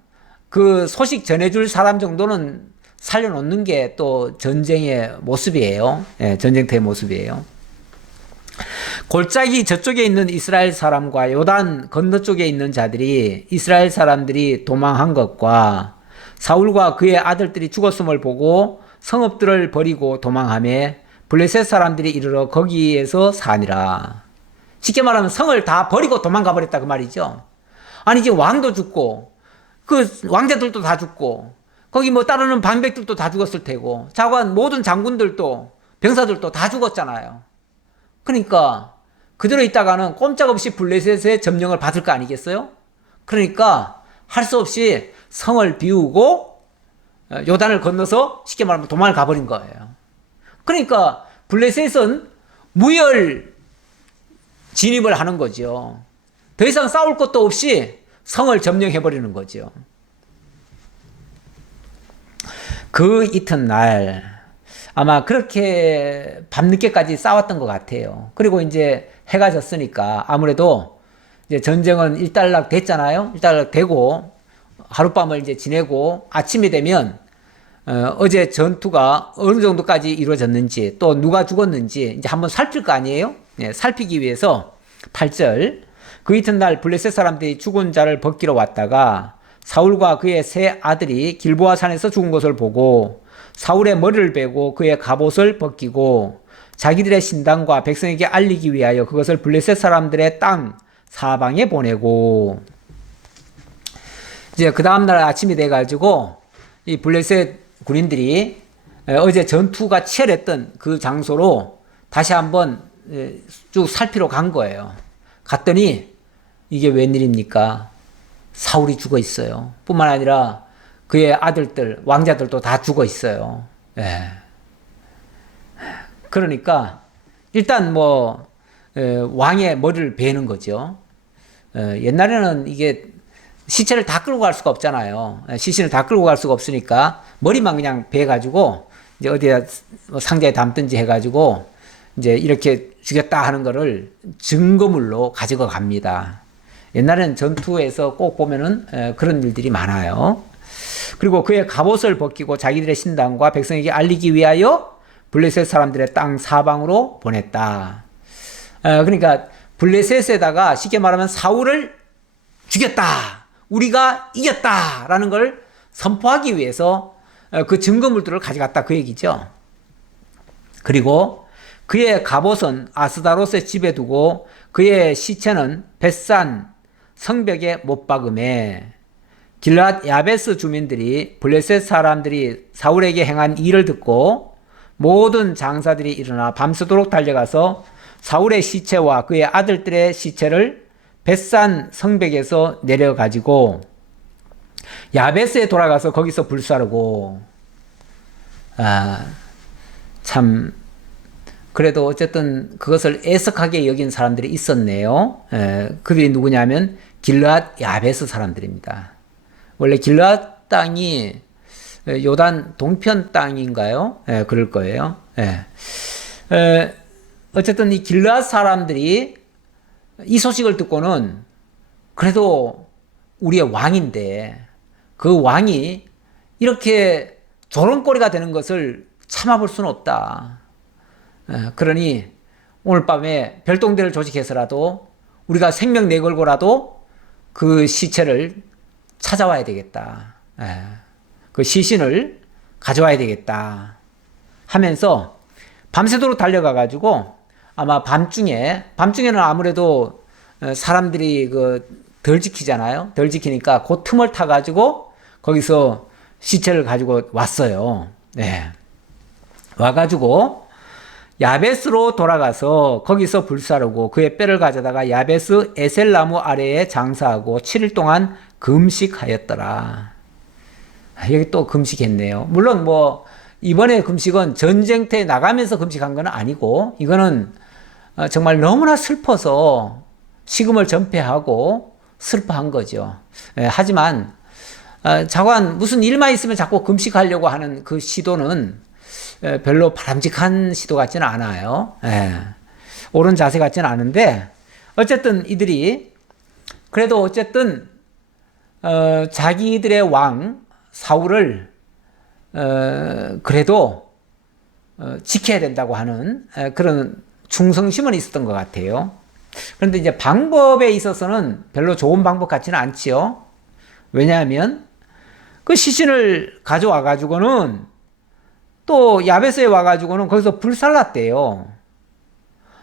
그 소식 전해줄 사람 정도는 살려놓는 게 또 전쟁의 모습이에요. 예, 전쟁터의 모습이에요. 골짜기 저쪽에 있는 이스라엘 사람과 요단 건너쪽에 있는 자들이 이스라엘 사람들이 도망한 것과 사울과 그의 아들들이 죽었음을 보고 성읍들을 버리고 도망하며 블레셋 사람들이 이르러 거기에서 사니라. 쉽게 말하면 성을 다 버리고 도망가 버렸다 그 말이죠. 아니 이제 왕도 죽고 그 왕자들도 다 죽고 거기 뭐 따르는 방백들도 다 죽었을 테고 자관 모든 장군들도 병사들도 다 죽었잖아요. 그러니까 그대로 있다가는 꼼짝없이 블레셋의 점령을 받을 거 아니겠어요? 그러니까 할 수 없이 성을 비우고 요단을 건너서 쉽게 말하면 도망을 가버린 거예요. 그러니까 블레셋은 무혈 진입을 하는 거죠. 더 이상 싸울 것도 없이 성을 점령해버리는 거죠. 그 이튿날 아마 그렇게 밤늦게까지 싸웠던 것 같아요. 그리고 이제 해가 졌으니까 아무래도 이제 전쟁은 일단락 됐잖아요. 일단락 되고 하룻밤을 이제 지내고 아침이 되면 어제 전투가 어느 정도까지 이루어졌는지 또 누가 죽었는지 이제 한번 살필 거 아니에요? 네, 살피기 위해서 8절 그 이튿날 블레셋 사람들이 죽은 자를 벗기러 왔다가 사울과 그의 세 아들이 길보아 산에서 죽은 것을 보고 사울의 머리를 베고 그의 갑옷을 벗기고 자기들의 신당과 백성에게 알리기 위하여 그것을 블레셋 사람들의 땅 사방에 보내고 이제 그 다음날 아침이 돼가지고 이 블레셋 군인들이 어제 전투가 치열했던 그 장소로 다시 한번 쭉 살피러 간 거예요. 갔더니 이게 웬일입니까? 사울이 죽어 있어요. 뿐만 아니라 그의 아들들, 왕자들도 다 죽어 있어요. 예. 그러니까 일단 뭐 왕의 머리를 베는 거죠. 옛날에는 이게 시체를 다 끌고 갈 수가 없잖아요. 시신을 다 끌고 갈 수가 없으니까 머리만 그냥 베가지고 이제 어디다 상자에 담든지 해가지고 이제 이렇게 죽였다 하는 거를 증거물로 가지고 갑니다. 옛날에는 전투에서 꼭 보면은 그런 일들이 많아요. 그리고 그의 갑옷을 벗기고 자기들의 신당과 백성에게 알리기 위하여 블레셋 사람들의 땅 사방으로 보냈다. 그러니까 블레셋에다가 쉽게 말하면 사울을 죽였다, 우리가 이겼다라는 걸 선포하기 위해서 그 증거물들을 가져갔다, 그 얘기죠. 그리고 그의 갑옷은 아스다롯의 집에 두고 그의 시체는 벳산 성벽에 못 박음에 길랏 야베스 주민들이 블레셋 사람들이 사울에게 행한 일을 듣고 모든 장사들이 일어나 밤새도록 달려가서 사울의 시체와 그의 아들들의 시체를 벳산 성벽에서 내려가지고 야베스에 돌아가서 거기서 불사르고, 참 그래도 어쨌든 그것을 애석하게 여긴 사람들이 있었네요. 그들이 누구냐면 길랏 야베스 사람들입니다. 원래 길랏 땅이 요단 동편 땅인가요? 그럴 거예요. 어쨌든 이 길랏 사람들이 이 소식을 듣고는 그래도 우리의 왕인데 그 왕이 이렇게 조롱거리가 되는 것을 참아볼 수는 없다. 그러니 오늘 밤에 별동대를 조직해서라도 우리가 생명 내걸고라도 그 시체를 찾아와야 되겠다. 그 시신을 가져와야 되겠다 하면서 밤새도록 달려가가지고 아마 밤중에는 아무래도 사람들이 덜 지키잖아요. 덜 지키니까 그 틈을 타가지고 거기서 시체를 가지고 왔어요. 와가지고 야베스로 돌아가서 거기서 불사르고 그의 뼈를 가져다가 야베스 에셀나무 아래에 장사하고 7일 동안 금식하였더라. 여기 또 금식했네요. 물론 뭐 이번에 금식은 전쟁터에 나가면서 금식한 건 아니고 이거는 정말 너무나 슬퍼서 식음을 전폐하고 슬퍼한 거죠. 하지만 자관 무슨 일만 있으면 자꾸 금식하려고 하는 그 시도는 별로 바람직한 시도 같지는 않아요. 옳은 자세 같지는 않은데 어쨌든 이들이 그래도 어쨌든 자기들의 왕 사울을 그래도 지켜야 된다고 하는 그런 충성심은 있었던 것 같아요. 그런데 이제 방법에 있어서는 별로 좋은 방법 같지는 않지요. 왜냐하면 그 시신을 가져와 가지고는 또 야베스에 와가지고는 거기서 불살랐대요.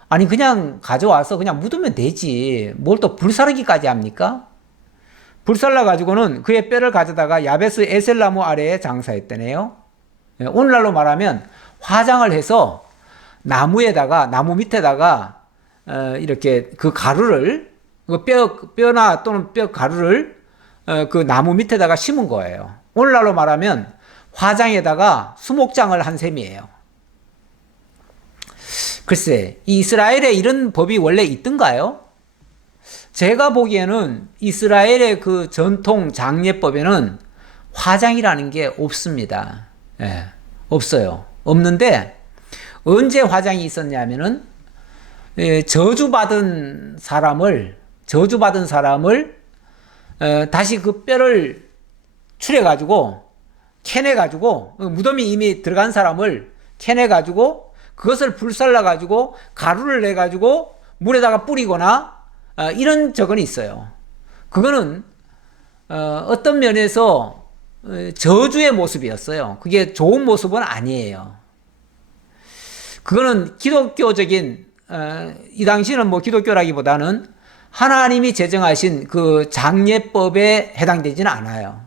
아니 그냥 가져와서 그냥 묻으면 되지 뭘 또 불사르기까지 합니까? 불살라가지고는 그의 뼈를 가져다가 야베스 에셀나무 아래에 장사했다네요. 오늘날로 말하면 화장을 해서 나무 밑에다가 이렇게 그 가루를 뼈나 또는 뼈 가루를 그 나무 밑에다가 심은 거예요. 오늘날로 말하면 화장에다가 수목장을 한 셈이에요. 글쎄, 이스라엘에 이런 법이 원래 있던가요? 제가 보기에는 이스라엘의 그 전통 장례법에는 화장이라는 게 없습니다. 없어요. 없는데 언제 화장이 있었냐면은 저주받은 사람을 다시 그 뼈를 추려가지고 캐내가지고 무덤이 이미 들어간 사람을 캐내가지고 그것을 불살라가지고 가루를 내가지고 물에다가 뿌리거나 이런 적은 있어요. 그거는 어떤 면에서 저주의 모습이었어요. 그게 좋은 모습은 아니에요. 그거는 기독교적인 이 당시는 뭐 기독교라기보다는 하나님이 제정하신 그 장례법에 해당되지는 않아요.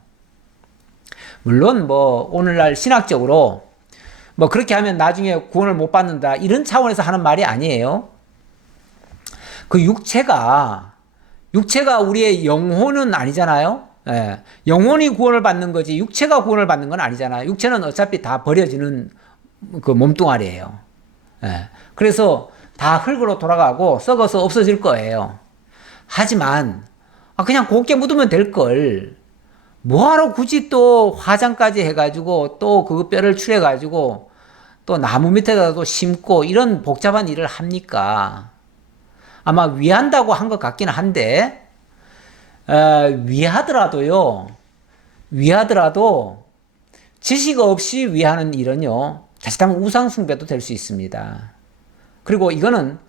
물론 뭐 오늘날 신학적으로 뭐 그렇게 하면 나중에 구원을 못 받는다 이런 차원에서 하는 말이 아니에요. 그 육체가 우리의 영혼은 아니잖아요. 영혼이 구원을 받는 거지 육체가 구원을 받는 건 아니잖아요. 육체는 어차피 다 버려지는 그 몸뚱아리예요. 그래서 다 흙으로 돌아가고 썩어서 없어질 거예요. 하지만 그냥 곱게 묻으면 될 걸 뭐하러 굳이 또 화장까지 해가지고 또 그 뼈를 추려가지고 또 나무 밑에다도 심고 이런 복잡한 일을 합니까? 아마 위한다고 한 것 같기는 한데 위하더라도 지식 없이 위하는 일은요, 자칫하면 우상숭배도 될 수 있습니다. 그리고 이거는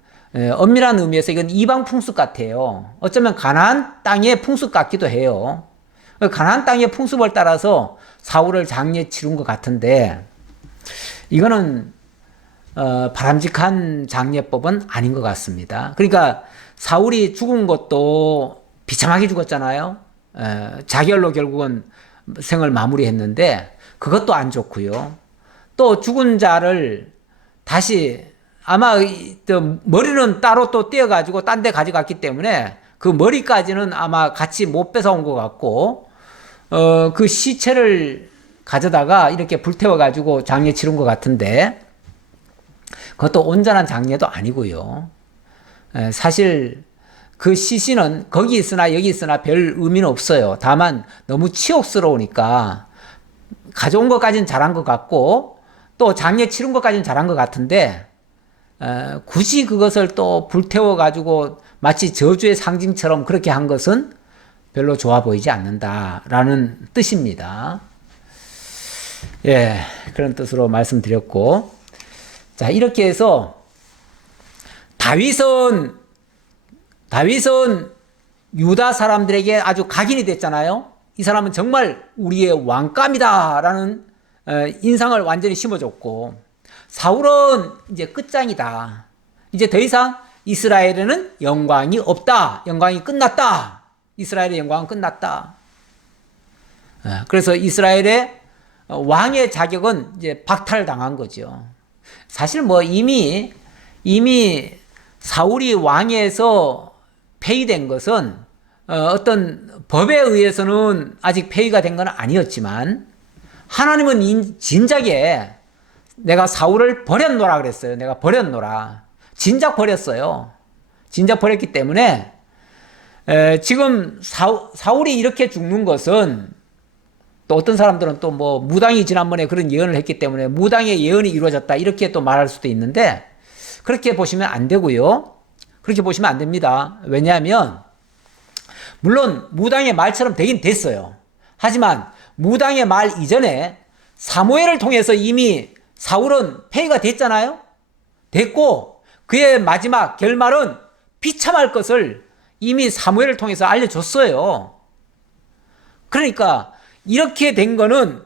엄밀한 의미에서 이건 이방 풍습 같아요. 어쩌면 가나안 땅의 풍습 같기도 해요. 가나안 땅의 풍습을 따라서 사울을 장례 치른 것 같은데 이거는 바람직한 장례법은 아닌 것 같습니다. 그러니까 사울이 죽은 것도 비참하게 죽었잖아요. 자결로 결국은 생을 마무리했는데 그것도 안 좋고요. 또 죽은 자를 다시 아마 머리는 따로 또 떼어가지고 딴 데 가져갔기 때문에 그 머리까지는 아마 같이 못 뺏어온 것 같고 그 시체를 가져다가 이렇게 불태워가지고 장례 치른 것 같은데 그것도 온전한 장례도 아니고요. 사실 그 시신은 거기 있으나 여기 있으나 별 의미는 없어요. 다만 너무 치욕스러우니까 가져온 것까지는 잘한 것 같고 또 장례 치른 것까지는 잘한 것 같은데 굳이 그것을 또 불태워가지고 마치 저주의 상징처럼 그렇게 한 것은 별로 좋아 보이지 않는다라는 뜻입니다. 예, 그런 뜻으로 말씀드렸고, 자, 이렇게 해서 다윗은 유다 사람들에게 아주 각인이 됐잖아요. 이 사람은 정말 우리의 왕감이다라는 인상을 완전히 심어줬고, 사울은 이제 끝장이다. 이제 더 이상 이스라엘에는 영광이 없다. 영광이 끝났다. 이스라엘의 영광은 끝났다. 그래서 이스라엘의 왕의 자격은 이제 박탈당한 거죠. 사실 뭐 이미 사울이 왕에서 폐위된 것은 어떤 법에 의해서는 아직 폐위가 된 건 아니었지만 하나님은 진작에 내가 사울을 버렸노라 그랬어요. 내가 버렸노라. 진작 버렸어요. 진작 버렸기 때문에 지금 사울이 이렇게 죽는 것은 또 어떤 사람들은 또 뭐 무당이 지난번에 그런 예언을 했기 때문에 무당의 예언이 이루어졌다 이렇게 또 말할 수도 있는데 그렇게 보시면 안 되고요. 그렇게 보시면 안 됩니다. 왜냐하면 물론 무당의 말처럼 되긴 됐어요. 하지만 무당의 말 이전에 사무엘을 통해서 이미 사울은 폐위가 됐잖아요. 됐고 그의 마지막 결말은 비참할 것을 이미 사무엘을 통해서 알려줬어요. 그러니까 이렇게 된 거는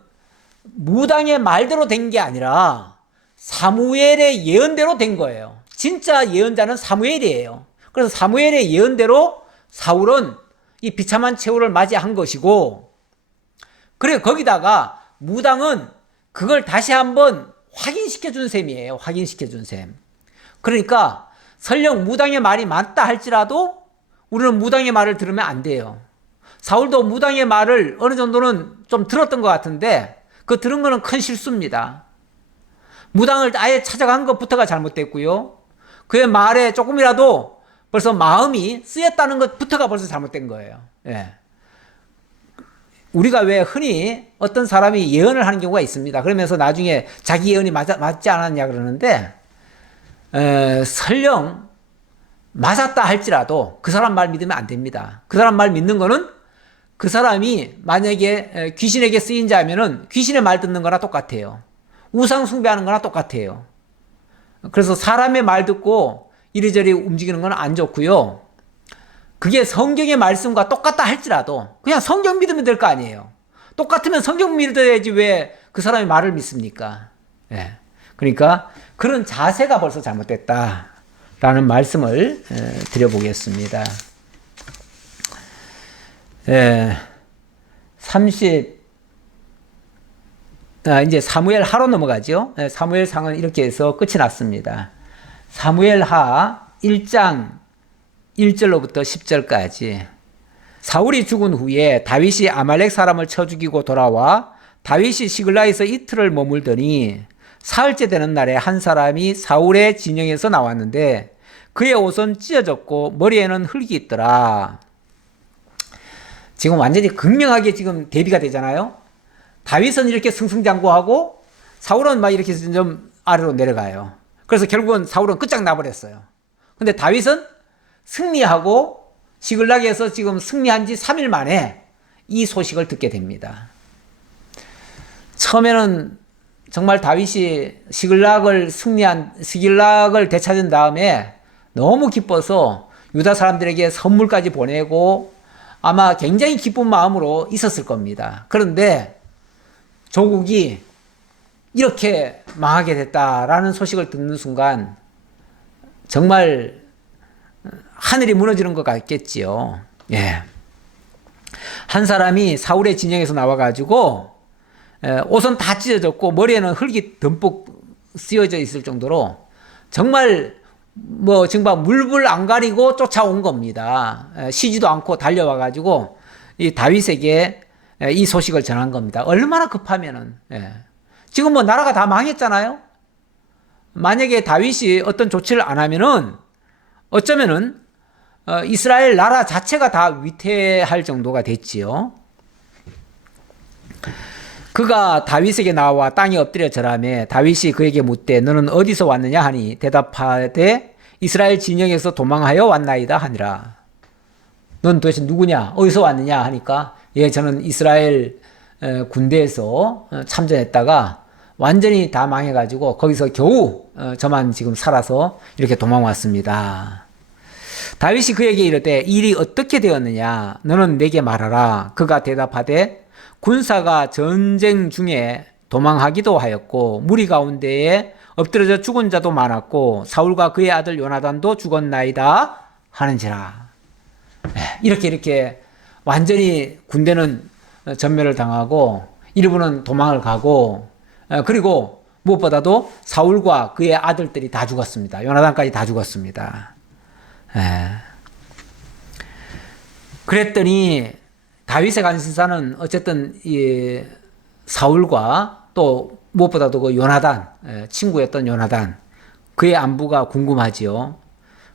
무당의 말대로 된 게 아니라 사무엘의 예언대로 된 거예요. 진짜 예언자는 사무엘이에요. 그래서 사무엘의 예언대로 사울은 이 비참한 최후를 맞이한 것이고, 그래 거기다가 무당은 그걸 다시 한번 확인시켜 준 셈이에요. 확인시켜 준 셈. 그러니까 설령 무당의 말이 맞다 할지라도 우리는 무당의 말을 들으면 안 돼요. 사울도 무당의 말을 어느 정도는 좀 들었던 것 같은데 그 들은 거는 큰 실수입니다. 무당을 아예 찾아간 것부터가 잘못됐고요. 그의 말에 조금이라도 벌써 마음이 쓰였다는 것부터가 벌써 잘못된 거예요. 예. 우리가 왜 흔히 어떤 사람이 예언을 하는 경우가 있습니다. 그러면서 나중에 자기 예언이 맞지 않았냐 그러는데 설령 맞았다 할지라도 그 사람 말 믿으면 안 됩니다. 그 사람 말 믿는 거는 그 사람이 만약에 귀신에게 쓰인 자면은 귀신의 말 듣는 거나 똑같아요. 우상 숭배하는 거나 똑같아요. 그래서 사람의 말 듣고 이리저리 움직이는 건 안 좋고요. 그게 성경의 말씀과 똑같다 할지라도 그냥 성경 믿으면 될 거 아니에요. 똑같으면 성경 믿어야지 왜 그 사람의 말을 믿습니까? 예. 그러니까 그런 자세가 벌써 잘못됐다라는 말씀을 드려보겠습니다. 예. 이제 사무엘 하로 넘어가죠. 사무엘 상은 이렇게 해서 끝이 났습니다. 사무엘 하 1장 1절로부터 10절까지. 사울이 죽은 후에 다윗이 아말렉 사람을 쳐 죽이고 돌아와 다윗이 시글라에서 이틀을 머물더니 사흘째 되는 날에 한 사람이 사울의 진영에서 나왔는데 그의 옷은 찢어졌고 머리에는 흙이 있더라. 지금 완전히 극명하게 지금 대비가 되잖아요. 다윗은 이렇게 승승장구하고 사울은 막 이렇게 좀 아래로 내려가요. 그래서 결국은 사울은 끝장나버렸어요. 근데 다윗은 승리하고 시글락에서 지금 승리한 지 3일 만에 이 소식을 듣게 됩니다. 처음에는 정말 다윗이 시글락을 되찾은 다음에 너무 기뻐서 유다 사람들에게 선물까지 보내고 아마 굉장히 기쁜 마음으로 있었을 겁니다. 그런데 조국이 이렇게 망하게 됐다라는 소식을 듣는 순간 정말 하늘이 무너지는 것 같겠지요. 예. 한 사람이 사울의 진영에서 나와가지고 옷은 다 찢어졌고 머리에는 흙이 듬뿍 씌어져 있을 정도로 정말 정말 물불 안 가리고 쫓아온 겁니다. 쉬지도 않고 달려와가지고 이 다윗에게 이 소식을 전한 겁니다. 얼마나 급하면은. 지금 나라가 다 망했잖아요. 만약에 다윗이 어떤 조치를 안 하면은 어쩌면은 이스라엘 나라 자체가 다 위태할 정도가 됐지요. 그가 다윗에게 나와 땅에 엎드려 절하매 다윗이 그에게 묻되 너는 어디서 왔느냐 하니 대답하되 이스라엘 진영에서 도망하여 왔나이다 하니라. 넌 도대체 누구냐? 어디서 왔느냐 하니까 예, 저는 이스라엘 군대에서 참전했다가 완전히 다 망해가지고 거기서 겨우 저만 지금 살아서 이렇게 도망왔습니다. 다윗이 그에게 이르되 일이 어떻게 되었느냐 너는 내게 말하라. 그가 대답하되 군사가 전쟁 중에 도망하기도 하였고 무리 가운데에 엎드러져 죽은 자도 많았고 사울과 그의 아들 요나단도 죽었나이다 하는지라. 이렇게 완전히 군대는 전멸을 당하고 일부는 도망을 가고 그리고 무엇보다도 사울과 그의 아들들이 다 죽었습니다. 요나단까지 다 죽었습니다. 그랬더니 다윗의 관심사는 어쨌든 이 사울과 또 무엇보다도 그 요나단, 친구였던 요나단, 그의 안부가 궁금하지요.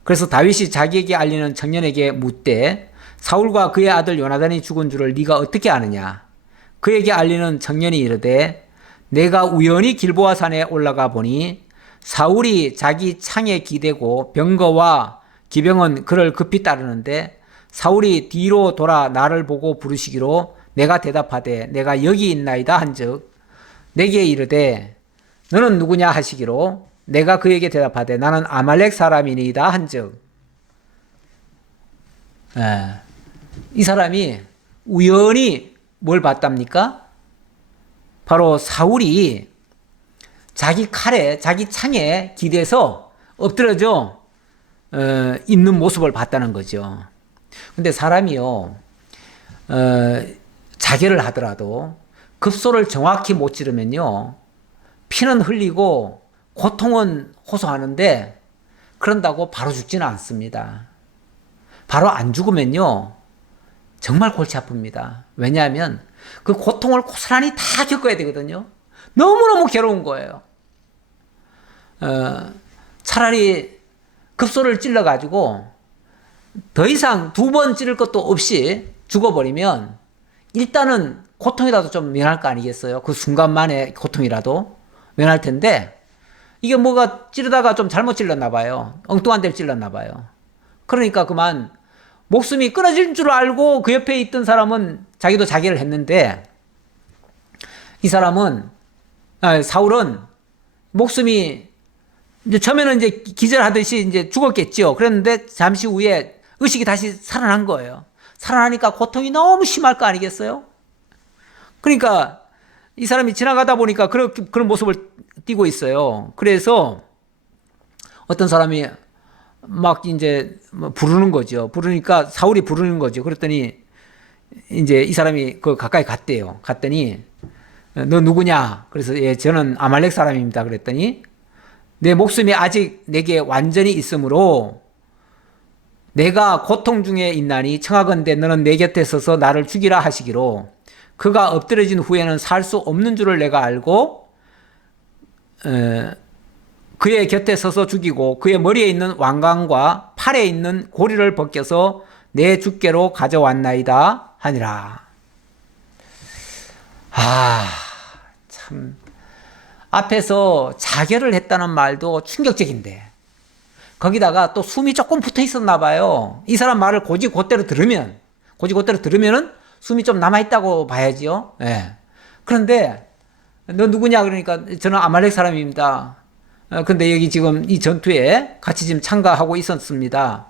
그래서 다윗이 자기에게 알리는 청년에게 묻되 사울과 그의 아들 요나단이 죽은 줄을 네가 어떻게 아느냐? 그에게 알리는 청년이 이르되 내가 우연히 길보아 산에 올라가 보니 사울이 자기 창에 기대고 병거와 기병은 그를 급히 따르는데 사울이 뒤로 돌아 나를 보고 부르시기로 내가 대답하되 내가 여기 있나이다 한즉 내게 이르되 너는 누구냐 하시기로 내가 그에게 대답하되 나는 아말렉 사람이니이다 한즉. 이 사람이 우연히 뭘 봤답니까? 바로 사울이 자기 칼에 자기 창에 기대서 엎드려져 있는 모습을 봤다는 거죠. 근데 사람이요 자결을 하더라도 급소를 정확히 못 지르면요 피는 흘리고 고통은 호소하는데 그런다고 바로 죽지는 않습니다. 바로 안 죽으면요 정말 골치 아픕니다. 왜냐하면 그 고통을 고스란히 다 겪어야 되거든요. 너무너무 괴로운 거예요. 차라리 급소를 찔러가지고 더 이상 두 번 찌를 것도 없이 죽어버리면 일단은 고통이라도 좀 면할 거 아니겠어요? 그 순간만의 고통이라도 면할 텐데 이게 뭐가 찌르다가 좀 잘못 찔렀나 봐요. 엉뚱한 데를 찔렀나 봐요. 그러니까 그만 목숨이 끊어질 줄 알고 그 옆에 있던 사람은 자기도 자기를 했는데 이 사람은 사울은 목숨이 이제 처음에는 이제 기절하듯이 이제 죽었겠죠. 그랬는데 잠시 후에 의식이 다시 살아난 거예요. 살아나니까 고통이 너무 심할 거 아니겠어요? 그러니까 이 사람이 지나가다 보니까 그런 모습을 띠고 있어요. 그래서 어떤 사람이 막 이제 부르는 거죠. 부르니까 사울이 부르는 거죠. 그랬더니 이제 이 사람이 그 가까이 갔대요. 갔더니 너 누구냐? 그래서 예, 저는 아말렉 사람입니다. 그랬더니 내 목숨이 아직 내게 완전히 있으므로 내가 고통 중에 있나니 청하건대 너는 내 곁에 서서 나를 죽이라 하시기로 그가 엎드려진 후에는 살 수 없는 줄을 내가 알고 그의 곁에 서서 죽이고 그의 머리에 있는 왕관과 팔에 있는 고리를 벗겨서 내 주께로 가져왔나이다 하니라. 참 앞에서 자결을 했다는 말도 충격적인데 거기다가 또 숨이 조금 붙어 있었나 봐요. 이 사람 말을 고지고대로 들으면은 숨이 좀 남아있다고 봐야지요. 예. 그런데 너 누구냐 그러니까 저는 아말렉 사람입니다. 근데 여기 지금 이 전투에 같이 지금 참가하고 있었습니다.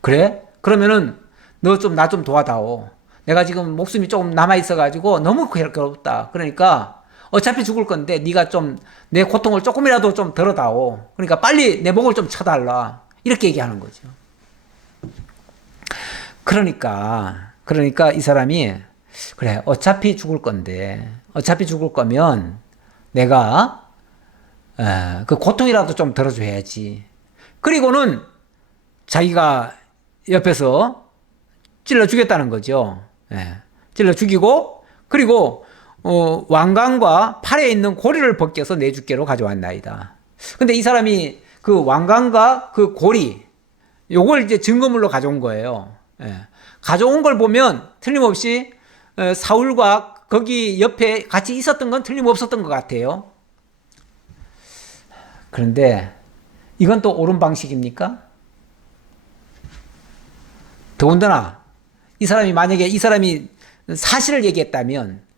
그래? 그러면은 너 좀 나 좀 도와다오. 내가 지금 목숨이 조금 남아있어가지고 너무 괴롭다. 그러니까 어차피 죽을 건데 네가 좀 내 고통을 조금이라도 좀 덜어다오. 그러니까 빨리 내 목을 좀 쳐달라. 이렇게 얘기하는 거죠. 그러니까 이 사람이 그래 어차피 죽을 건데 어차피 죽을 거면 내가 그 고통이라도 좀 덜어줘야지. 그리고는 자기가 옆에서 찔러 죽였다는 거죠. 찔러 죽이고 그리고 왕관과 팔에 있는 고리를 벗겨서 내 주께로 가져왔나이다. 근데 이 사람이 그 왕관과 그 고리 요걸 이제 증거물로 가져온 거예요. 가져온 걸 보면 틀림없이 사울과 거기 옆에 같이 있었던 건 틀림없었던 것 같아요. 그런데 이건 또 옳은 방식입니까? 더군다나 만약에 이 사람이 사실을 얘기했다면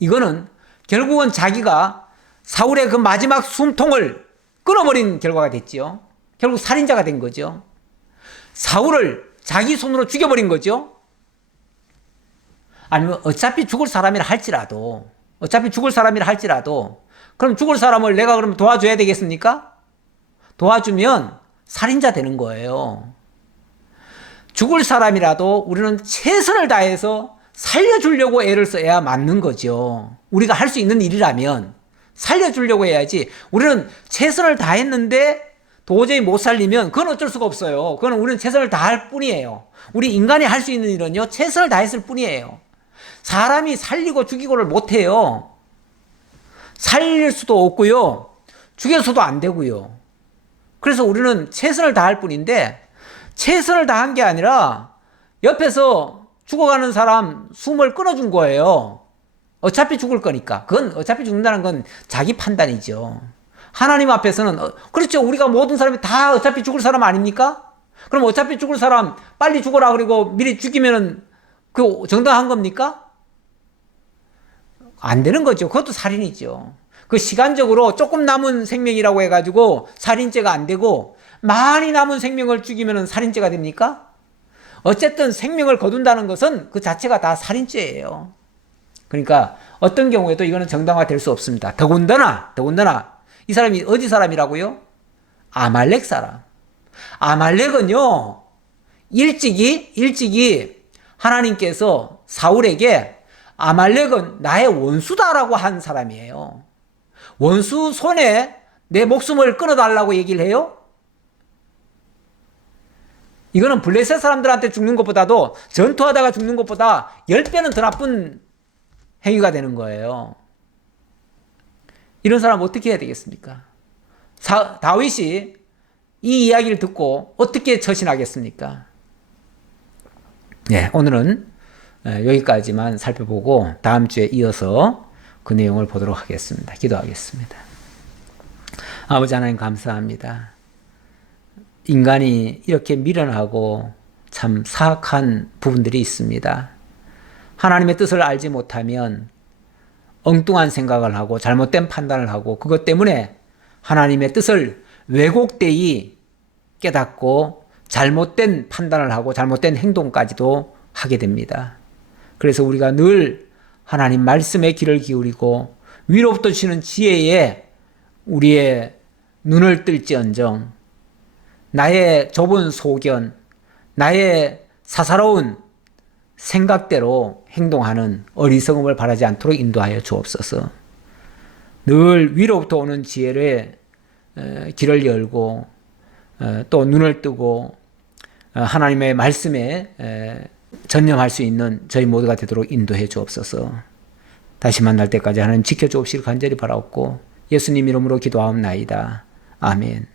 이거는 결국은 자기가 사울의 그 마지막 숨통을 끊어버린 결과가 됐죠. 결국 살인자가 된 거죠. 사울을 자기 손으로 죽여버린 거죠. 아니면 어차피 죽을 사람이라 할지라도 그럼 죽을 사람을 내가 그러면 도와줘야 되겠습니까? 도와주면 살인자 되는 거예요. 죽을 사람이라도 우리는 최선을 다해서 살려주려고 애를 써야 맞는 거죠. 우리가 할 수 있는 일이라면 살려주려고 해야지. 우리는 최선을 다했는데 도저히 못 살리면 그건 어쩔 수가 없어요. 그건 우리는 최선을 다할 뿐이에요. 우리 인간이 할 수 있는 일은요, 최선을 다했을 뿐이에요. 사람이 살리고 죽이고를 못해요. 살릴 수도 없고요, 죽여서도 안 되고요. 그래서 우리는 최선을 다할 뿐인데 최선을 다한 게 아니라 옆에서 죽어가는 사람 숨을 끊어준 거예요. 어차피 죽을 거니까. 그건 어차피 죽는다는 건 자기 판단이죠. 하나님 앞에서는 그렇죠. 우리가 모든 사람이 다 어차피 죽을 사람 아닙니까? 그럼 어차피 죽을 사람 빨리 죽어라 그리고 미리 죽이면은 그 정당한 겁니까? 안 되는 거죠. 그것도 살인이죠. 그 시간적으로 조금 남은 생명이라고 해가지고 살인죄가 안 되고 많이 남은 생명을 죽이면은 살인죄가 됩니까? 어쨌든 생명을 거둔다는 것은 그 자체가 다 살인죄예요. 그러니까 어떤 경우에도 이거는 정당화될 수 없습니다. 더군다나 이 사람이 어디 사람이라고요? 아말렉 사람. 아말렉은요, 일찍이 하나님께서 사울에게 아말렉은 나의 원수다라고 한 사람이에요. 원수 손에 내 목숨을 끊어달라고 얘기를 해요? 이거는 블레셋 사람들한테 죽는 것보다도 전투하다가 죽는 것보다 10배는 더 나쁜 행위가 되는 거예요. 이런 사람 어떻게 해야 되겠습니까? 다윗이 이 이야기를 듣고 어떻게 처신하겠습니까? 네, 오늘은 여기까지만 살펴보고 다음 주에 이어서 그 내용을 보도록 하겠습니다. 기도하겠습니다. 아버지 하나님 감사합니다. 인간이 이렇게 미련하고 참 사악한 부분들이 있습니다. 하나님의 뜻을 알지 못하면 엉뚱한 생각을 하고 잘못된 판단을 하고 그것 때문에 하나님의 뜻을 왜곡되이 깨닫고 잘못된 판단을 하고 잘못된 행동까지도 하게 됩니다. 그래서 우리가 늘 하나님 말씀에 귀를 기울이고 위로부터 주시는 지혜에 우리의 눈을 뜰지언정 나의 좁은 소견, 나의 사사로운 생각대로 행동하는 어리석음을 바라지 않도록 인도하여 주옵소서. 늘 위로부터 오는 지혜를 길을 열고 또 눈을 뜨고 하나님의 말씀에 전념할 수 있는 저희 모두가 되도록 인도해 주옵소서. 다시 만날 때까지 하나님 지켜주옵시길 간절히 바라옵고 예수님 이름으로 기도하옵나이다. 아멘.